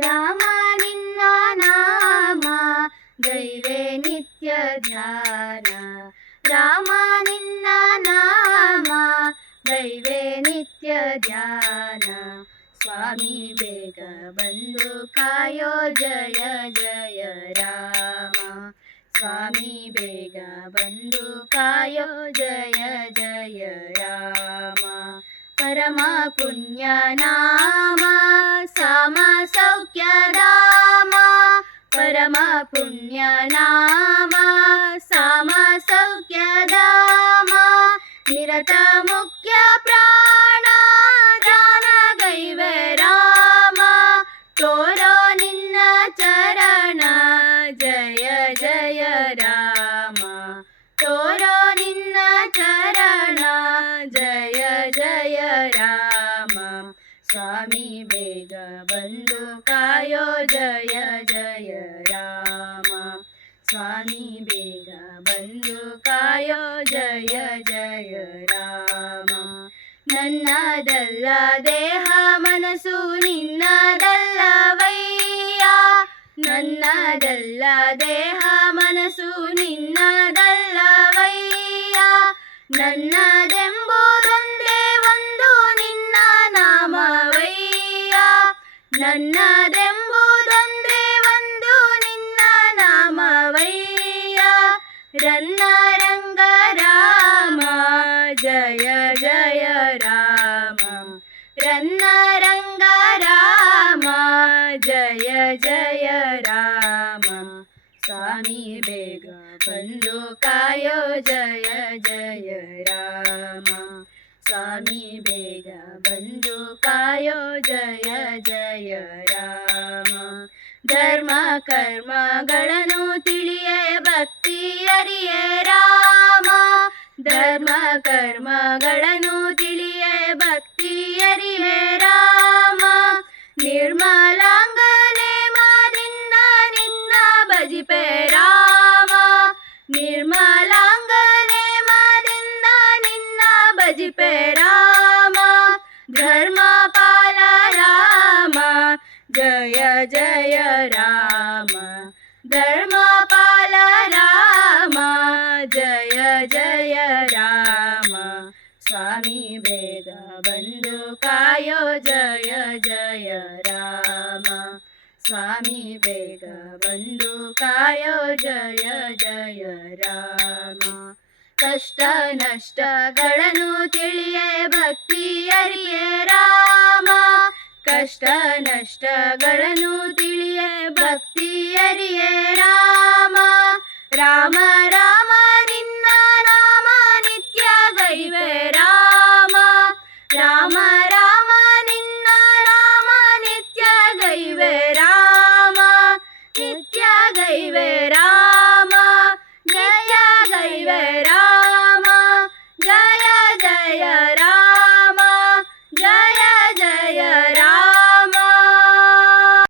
रामानिन्नानाम दैव नित्य जाना रामानिन्नानाम दैवे नित्य स्वामी बेग बन्धुकायो जय जय राम। स्वामी बेग बन्धुकायो जय जय रामा। परमा परमपुण्यनाम सामसौख्यदाम परमपुण्यनाम सामसौख्य ददाम निरतमुख्यप्रा ಬಂದು ಕಾಯೋ ಜಯ ಜಯ ರಾಮ. ಸ್ವಾಮಿ ಬೇಗ ಬಂದು ಕಾಯೋ ಜಯ ಜಯ ರಾಮ. ನನ್ನದಲ್ಲ ದೇಹ ಮನಸ್ಸು, ನಿನ್ನದಲ್ಲವಯ್ಯ. ನನ್ನದಲ್ಲ ದೇಹ ಮನಸ್ಸು, ನಿನ್ನದಲ್ಲವಯ್ಯ. ನನ್ನದೆಂಬುದೊಂದೇ ನನ್ನದೆಂಬುದೊಂದೇ ಒಂದು ನಿನ್ನ ನಾಮವಯ್ಯ. ರನ್ನ ರಂಗ ರಾಮ ಜಯ ಜಯ, ರಾಮ. ರನ್ನ ರಂಗ ರಾಮ ಜಯ ಜಯ, ರಾಮ. ಸ್ವಾಮಿ ಬೇಗ ಬಂದು ಕಾಯೋ ಜಯ. ಜಯ ಜಯ ರಾಮ ಧರ್ಮ ಕರ್ಮಗಳನ್ನು ತಿಳಿಯೇ ಭಕ್ತಿ ಅರಿಯೇ ರಾಮ ಧರ್ಮ ಕರ್ಮಗಳನ್ನು ತಿಳಿಯೇ ಭಕ್ತಿ ಅರಿಯೇ ರಾಮ ನಿರ್ಮಲಾಂಗನೆ ಮಾದಿಂದ ನಿನ್ನ ಭಜಿಪೆ ರಾಮ ನಿರ್ಮಲಾಂಗನೆ ಮಾದಿಂದ ನಿನ್ನ ಭಜಿಪೆ ರಾಮ ಧರ್ಮ ಸ್ವಾಮಿ ಬೇಗ ಬಂದು ಕಾಯೋ ಜಯ ಜಯ ರಾಮ. ಸ್ವಾಮಿ ಬೇಗ ಬಂದು ಕಾಯೋ ಜಯ ಜಯ ರಾಮ. ಕಷ್ಟ ನಷ್ಟಗಳನ್ನು ತಿಳಿಯೇ ಭಕ್ತಿ ಅರಿಯೇ ರಾಮ. ಕಷ್ಟ ನಷ್ಟಗಳನ್ನು ತಿಳಿಯೇ ಭಕ್ತಿ ಅರಿಯೇ ರಾಮ. ರಾಮ ರಾಮ ગઈ વેરા